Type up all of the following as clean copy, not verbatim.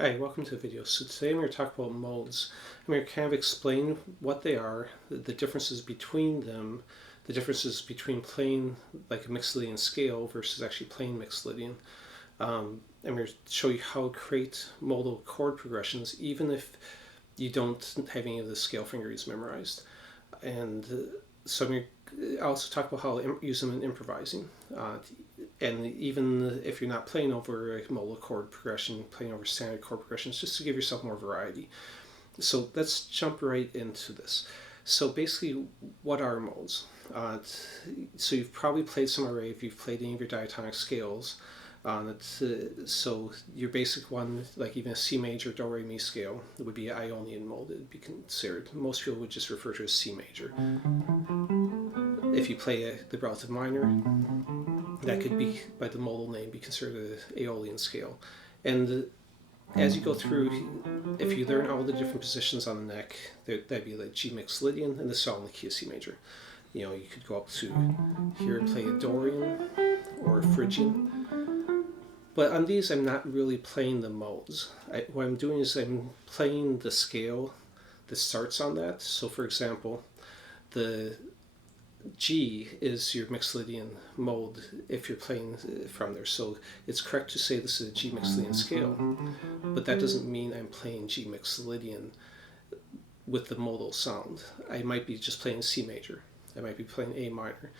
Hi, welcome to the video. So today I'm going to talk about modes. I'm going to kind of explain what they are, the differences between them, the differences between playing like a Mixolydian scale versus actually playing Mixolydian. I'm going to show you how to create modal chord progressions even if you don't have any of the scale fingers memorized. And so I'm going to also talk about how to use them in improvising. And even if you're not playing over a modal chord progression, playing over standard chord progressions, just to give yourself more variety. So let's jump right into this. So basically, what are modes? So you've probably played some already if you've played any of your diatonic scales. So your basic one, like even a C major, Do, Re, Mi scale, would be an Ionian mode. It would be considered. Most people would just refer to it as C major. If you play the relative minor, that could be, by the modal name, be considered an Aeolian scale. And as you go through, if you learn all the different positions on the neck, that'd be like G Mixolydian, and this is all in the key of C major. You know, you could go up to here and play a Dorian or a Phrygian. But on these, I'm not really playing the modes. What I'm doing is I'm playing the scale that starts on that. So for example, the G is your Mixolydian mode if you're playing from there. So it's correct to say this is a G Mixolydian scale, but that doesn't mean I'm playing G Mixolydian with the modal sound. I might be just playing C major. I might be playing A minor.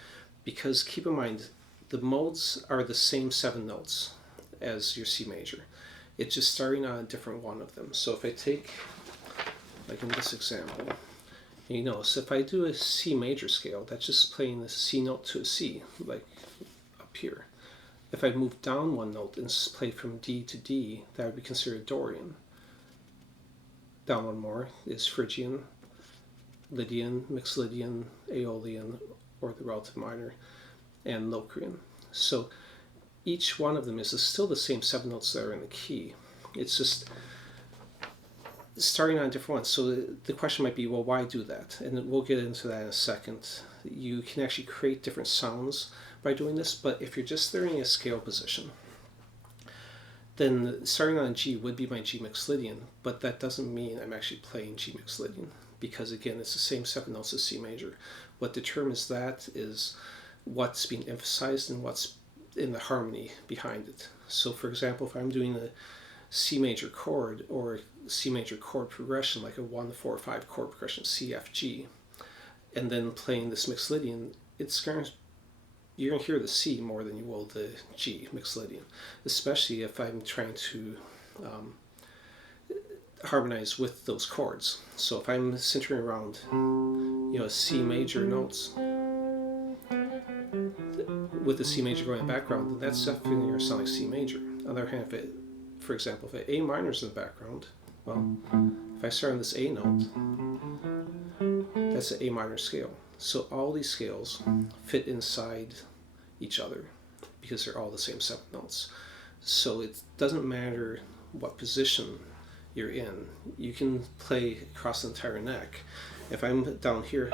Because keep in mind, the modes are the same 7 notes as your C major. It's just starting on a different one of them. So if I take, like in this example, you notice if I do a C major scale, that's just playing the C note to a C, like up here. If I move down one note and play from D to D, that would be considered Dorian. Down one more is Phrygian, Lydian, Mixolydian, Aeolian, or the relative minor, and Locrian. So each one of them is still the same 7 notes that are in the key. It's just starting on a different one. So the question might be, well, why do that? And we'll get into that in a second. You can actually create different sounds by doing this, but if you're just learning a scale position, then starting on G would be my G Mixolydian, but that doesn't mean I'm actually playing G Mixolydian, because again, it's the same 7 notes as C major. What determines that is what's being emphasized and what's in the harmony behind it. So for example, if I'm doing a C major chord or C major chord progression, like a 1, 4, 5 chord progression, C, F, G, and then playing this Mixolydian, you're going to hear the C more than you will the G Mixolydian, especially if I'm trying to harmonize with those chords. So if I'm centering around, C major notes with the C major going in the background, then that's definitely going to sound like C major. On the other hand, for example, if A minor is in the background, well, if I start on this A note, that's an A minor scale. So all these scales fit inside each other because they're all the same 7 notes. So it doesn't matter what position you're in. You can play across the entire neck. If I'm down here,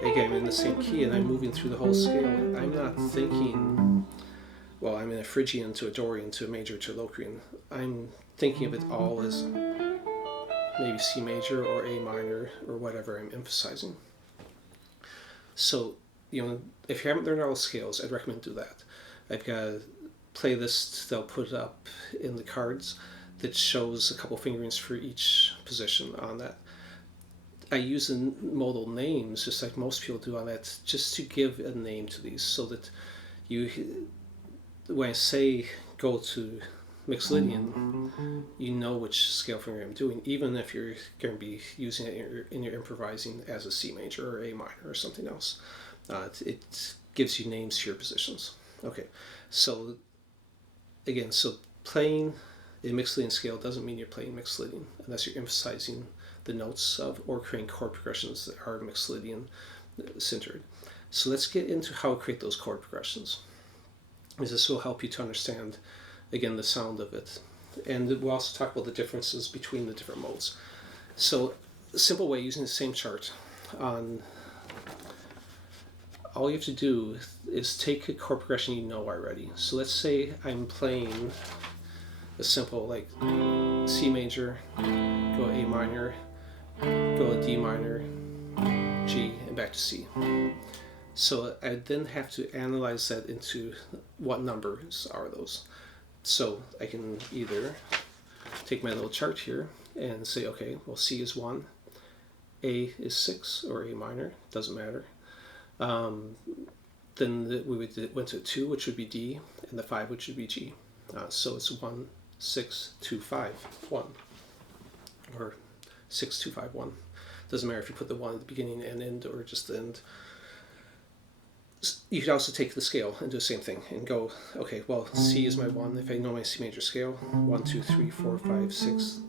again, I'm in the same key and I'm moving through the whole scale, I'm not thinking, well, I'm in a Phrygian to a Dorian to a major to a Locrian. I'm thinking of it all as maybe C major or A minor or whatever I'm emphasizing. So, if you haven't learned all the scales, I'd recommend do that. I've got a playlist that I'll put up in the cards that shows a couple fingerings for each position on that. I use the modal names, just like most people do on that, just to give a name to these, so that when I say go to Mixolydian, you know which scale finger I'm doing, even if you're going to be using it in your improvising as a C major or A minor or something else. It gives you names to your positions. Okay, so again, playing a Mixolydian scale doesn't mean you're playing Mixolydian unless you're emphasizing the notes of or creating chord progressions that are Mixolydian centered. So let's get into how to create those chord progressions. This will help you to understand, again, the sound of it. And we'll also talk about the differences between the different modes. So a simple way, using the same chart, all you have to do is take a chord progression you know already. So let's say I'm playing a simple like C major, go A minor, go D minor, G, and back to C. So I then have to analyze that into what numbers are those. So I can either take my little chart here and say, okay, well, C is 1, A is 6, or A minor, doesn't matter. Then we went to 2, which would be D, and the 5, which would be G. So it's 1, 6, 2, 5, 1, or 6, 2, 5, 1. Doesn't matter if you put the 1 at the beginning and end, or just the end. You could also take the scale and do the same thing and go, okay, well, C is my 1. If I know my C major scale, 1, 2, 3, 4, 5, 6,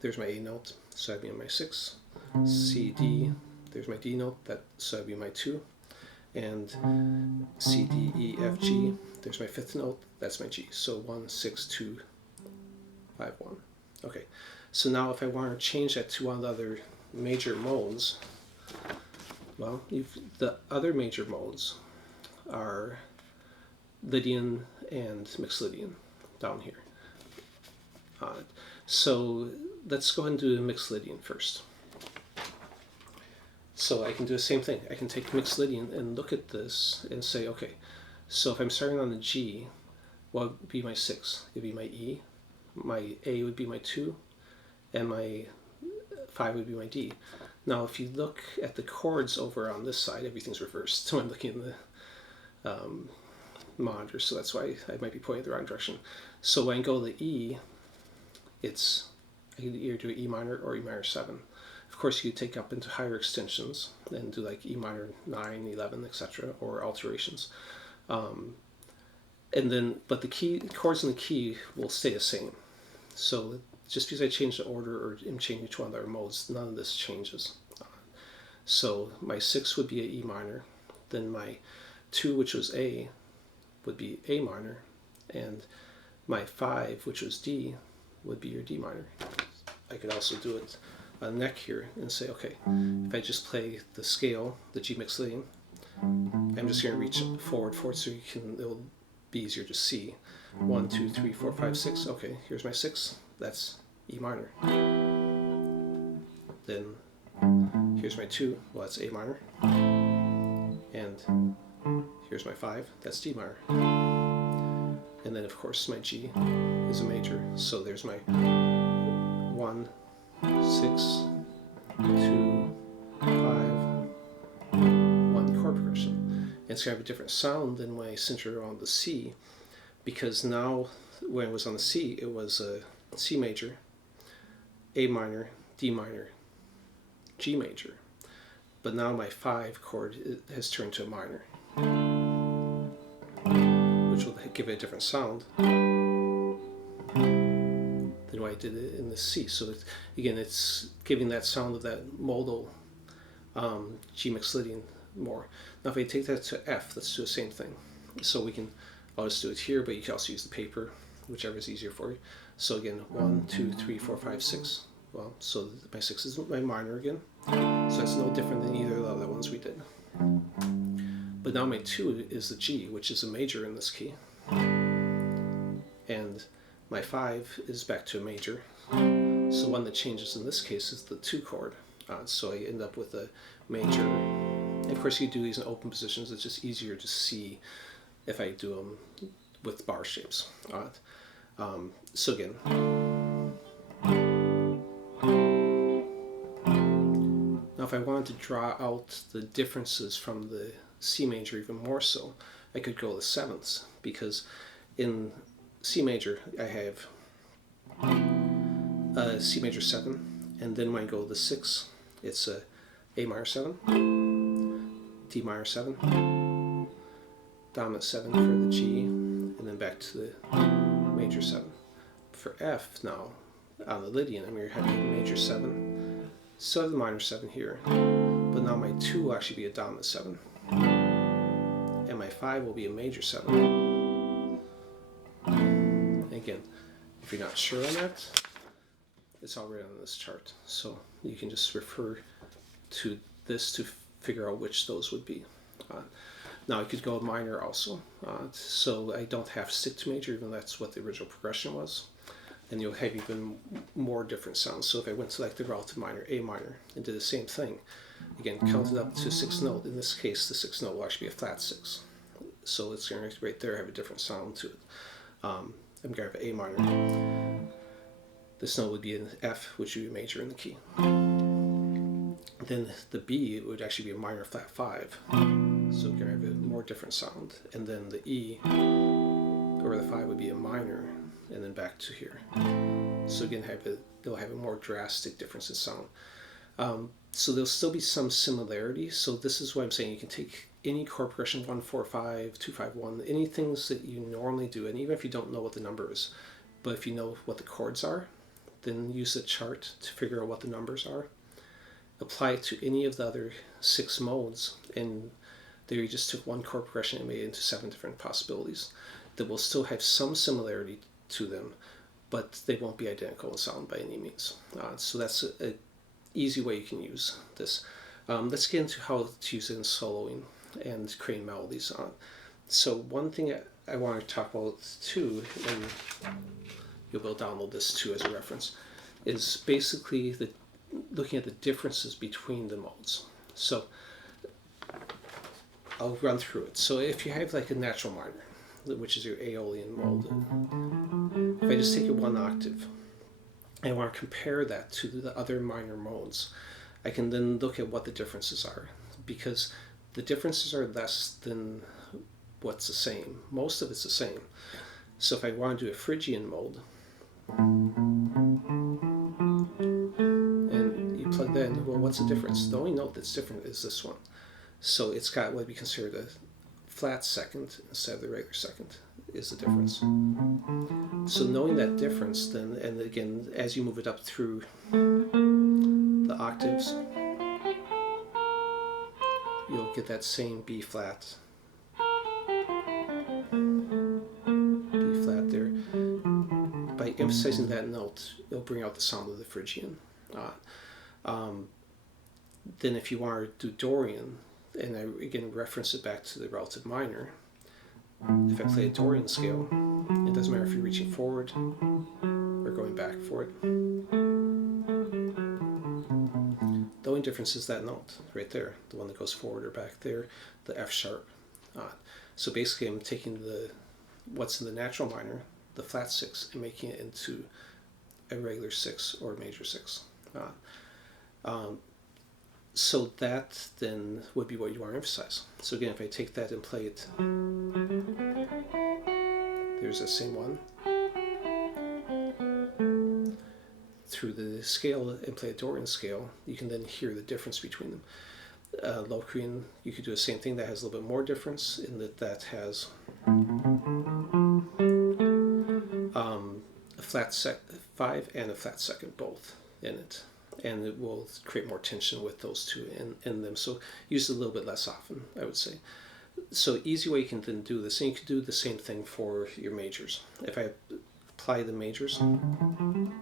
there's my A note, so that'd be my 6. C, D, there's my D note, so that'd be my 2. And C, D, E, F, G, there's my 5th note, that's my G. So 1, 6, 2, 5, 1. Okay, so now if I want to change that to one of the other major modes, well, the other major modes are Lydian and mixed Lydian down here. So let's go ahead and do mixed Lydian first. So I can do the same thing. I can take mixed Lydian and look at this and say, okay, so if I'm starting on the G, what would be my 6? It would be my E, my A would be my 2, and my 5 would be my D. Now if you look at the chords over on this side, everything's reversed. So I'm looking in the monitor, so that's why I might be pointing the wrong direction. So when I go to the E, I can either do E minor or E minor 7. Of course, you take up into higher extensions and do like E minor 9, 11, etc., or alterations. And then, but the chords in the key will stay the same. So just because I change the order or am changing to one of their modes, none of this changes. So my 6 would be a E minor, then my 2, which was A, would be A minor, and my 5, which was D, would be your D minor. I could also do it on neck here and say, okay, if I just play the scale, the G mixed Lydian, I'm just going to reach forward so it'll be easier to see. 1, 2, 3, 4, 5, 6. Okay, here's my 6. That's E minor. Then here's my 2. Well, that's A minor. And here's my 5. That's D minor. And then, of course, my G is a major. So there's my 1, 6, 2, 5, 1 chord progression. And it's going to have a different sound than when I center on the C, because now when it was on the C, it was a C major, A minor, D minor, G major. But now my 5 chord has turned to a minor, which will give it a different sound than what I did it in the C. So again, it's giving that sound of that modal G mixed Lydian more. Now if I take that to F, let's do the same thing. So I'll just do it here, but you can also use the paper, whichever is easier for you. So again, 1, 2, 3, 4, 5, 6. Well, so my 6 is my minor again. So that's no different than either of the other ones we did. But now my 2 is the G, which is a major in this key. And my 5 is back to a major. So one that changes in this case is the 2 chord. So I end up with a major. And of course, you do these in open positions. It's just easier to see if I do them with bar shapes. So again, now if I wanted to draw out the differences from the C major even more so, I could go the 7ths, because in C major I have a C major 7, and then when I go to the 6, it's a A minor 7, D minor 7, dominant 7 for the G, and then back to the major 7. For F now, on the Lydian, I'm going to have a major 7, so I have the minor 7 here, but now my 2 will actually be a dominant 7, and my 5 will be a major 7. And again, if you're not sure on that, it's all right on this chart, so you can just refer to this to figure out which those would be. Now I could go minor also, so I don't have to stick to major, even though that's what the original progression was. and you'll have even more different sounds. So if I went to like the relative minor, A minor, and did the same thing, again, counted up to 6th note. In this case, the 6th note will actually be a flat 6. So it's going to right there have a different sound to it. I'm going to have A minor. This note would be an F, which would be a major in the key. Then the B would actually be a minor flat 5. So we're going to have a more different sound. And then the E, or the 5, would be a minor, and then back to here. So again, they'll have a more drastic difference in sound. So there'll still be some similarity. So this is why I'm saying you can take any chord progression, 1, 4, 5, 2, 5, 1, any things that you normally do, and even if you don't know what the number is, but if you know what the chords are, then use a chart to figure out what the numbers are. Apply it to any of the other 6 modes, and there you just took one chord progression and made it into 7 different possibilities that will still have some similarity to them, but they won't be identical in sound by any means. So that's an easy way you can use this. Let's get into how to use it in soloing and creating melodies. So one thing I want to talk about too, and you'll be able to download this too as a reference, is basically looking at the differences between the modes. So I'll run through it. So if you have like a natural minor, which is your Aeolian mode, if I just take it 1 octave, and I want to compare that to the other minor modes, I can then look at what the differences are, because the differences are less than what's the same. Most of it's the same. So if I want to do a Phrygian mode, and you plug that in, well, what's the difference? The only note that's different is this one. So it's got what we consider a flat second instead of the regular second is the difference. So knowing that difference then, and again, as you move it up through the octaves, you'll get that same B flat there. By emphasizing that note, it'll bring out the sound of the Phrygian. Then if you want to do Dorian, and I again reference it back to the relative minor, if I play a Dorian scale, it doesn't matter if you're reaching forward or going back for it. The only difference is that note right there, the one that goes forward or back there, the F sharp. So basically I'm taking what's in the natural minor, the flat 6, and making it into a regular 6 or a major 6. So that then would be what you want to emphasize. So again, if I take that and play it, there's the same one, through the scale and play a Dorian scale, you can then hear the difference between them. Locrian, you could do the same thing. That has a little bit more difference in that has a flat 5 and a flat second both in it, and it will create more tension with those two in them. So use it a little bit less often, I would say. So easy way you can then do this, and you can do the same thing for your majors. If I apply the majors and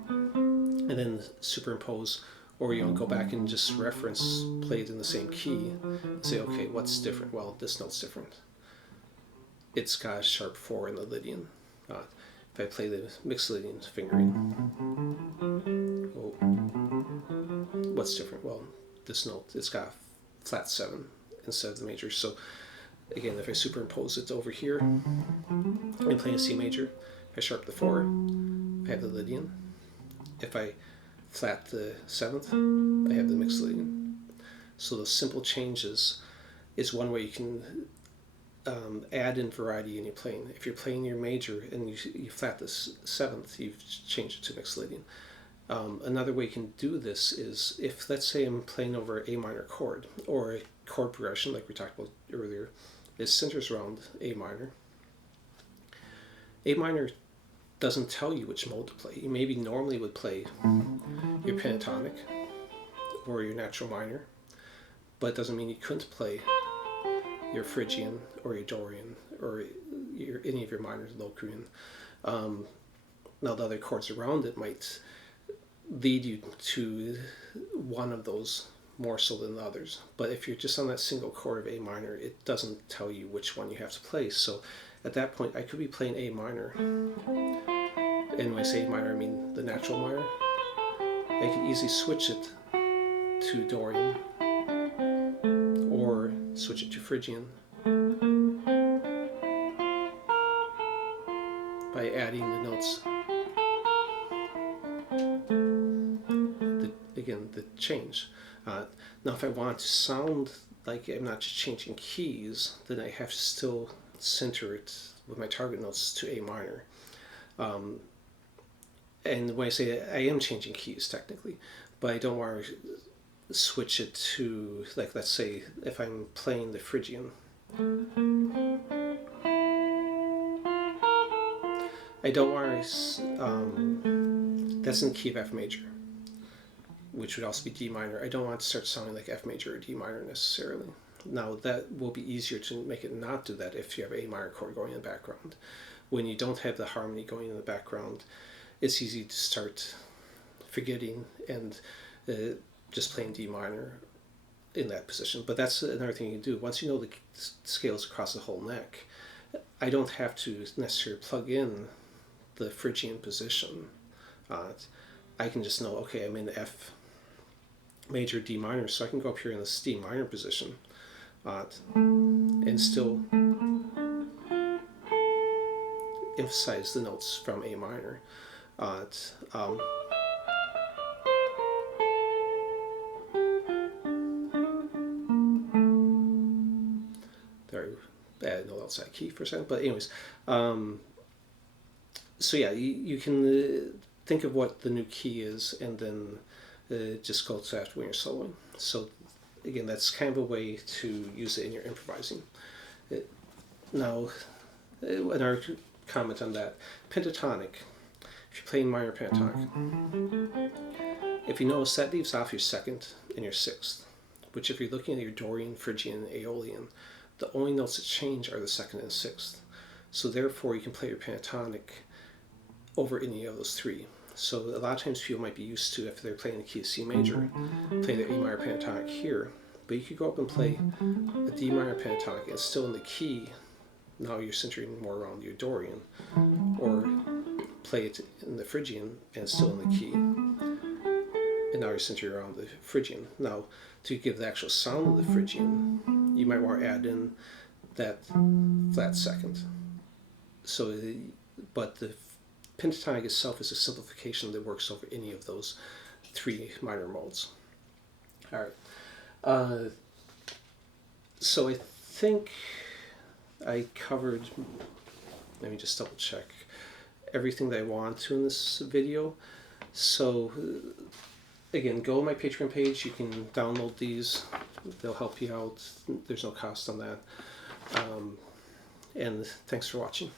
then superimpose, or go back and just reference, play it in the same key, and say, okay, what's different? Well, this note's different. It's got a sharp 4 in the Lydian. If I play the mixed Lydian fingering, well, what's different? Well, this note, it's got a flat 7 instead of the major. So again, if I superimpose it over here, I'm playing a C major. If I sharp the 4, I have the Lydian. If I flat the 7th, I have the mixed Lydian. So those simple changes is one way you can add in variety in your playing. If you're playing your major and you flat the 7th, you've changed it to mixed Lydian. Another way you can do this is if, let's say, I'm playing over A minor chord, or a chord progression like we talked about earlier, it centers around A minor. A minor doesn't tell you which mode to play. You maybe normally would play your pentatonic or your natural minor, but it doesn't mean you couldn't play your Phrygian or your Dorian or any of your minors, Locrian. Now the other chords around it might lead you to one of those more so than the others. But if you're just on that single chord of A minor, it doesn't tell you which one you have to play. So at that point, I could be playing A minor, And when I say A minor, I mean the natural minor. I can easily switch it to Dorian or switch it to Phrygian by adding the notes. Again, the change. Now, if I want to sound like I'm not just changing keys, then I have to still center it with my target notes to A minor. And when I say I am changing keys technically, but I don't want to switch it to, like, let's say if I'm playing the Phrygian, I don't want to, that's in the key of F major, which would also be D minor. I don't want to start sounding like F major or D minor necessarily. Now, that will be easier to make it not do that if you have A minor chord going in the background. When you don't have the harmony going in the background, it's easy to start forgetting and just playing D minor in that position. But that's another thing you can do. Once you know the scales across the whole neck, I don't have to necessarily plug in the Phrygian position. I can just know, okay, I'm in F major, D minor, so I can go up here in this D minor position and still emphasize the notes from A minor. There, I added no outside key for a second, but anyways, so yeah, you can think of what the new key is and then just go to that when you're soloing. So again, that's kind of a way to use it in your improvising. Now, another comment on that, pentatonic. If you're playing minor pentatonic, if you notice, that leaves off your second and your sixth, which if you're looking at your Dorian, Phrygian, and Aeolian, the only notes that change are the second and sixth. So therefore, you can play your pentatonic over any of those three. So a lot of times people might be used to, if they're playing the key of C major, play their A minor pentatonic here, but you could go up and play a D minor pentatonic and still in the key. Now you're centering more around your Dorian, or play it in the Phrygian and still in the key, and now you're centering around the Phrygian. Now, to give the actual sound of the Phrygian, you might want to add in that flat second. So, but the pentatonic itself is a simplification that works over any of those three minor modes. All right. So I think I covered, let me just double check, everything that I want to in this video. So again, go to my Patreon page. You can download these. They'll help you out. There's no cost on that. And thanks for watching.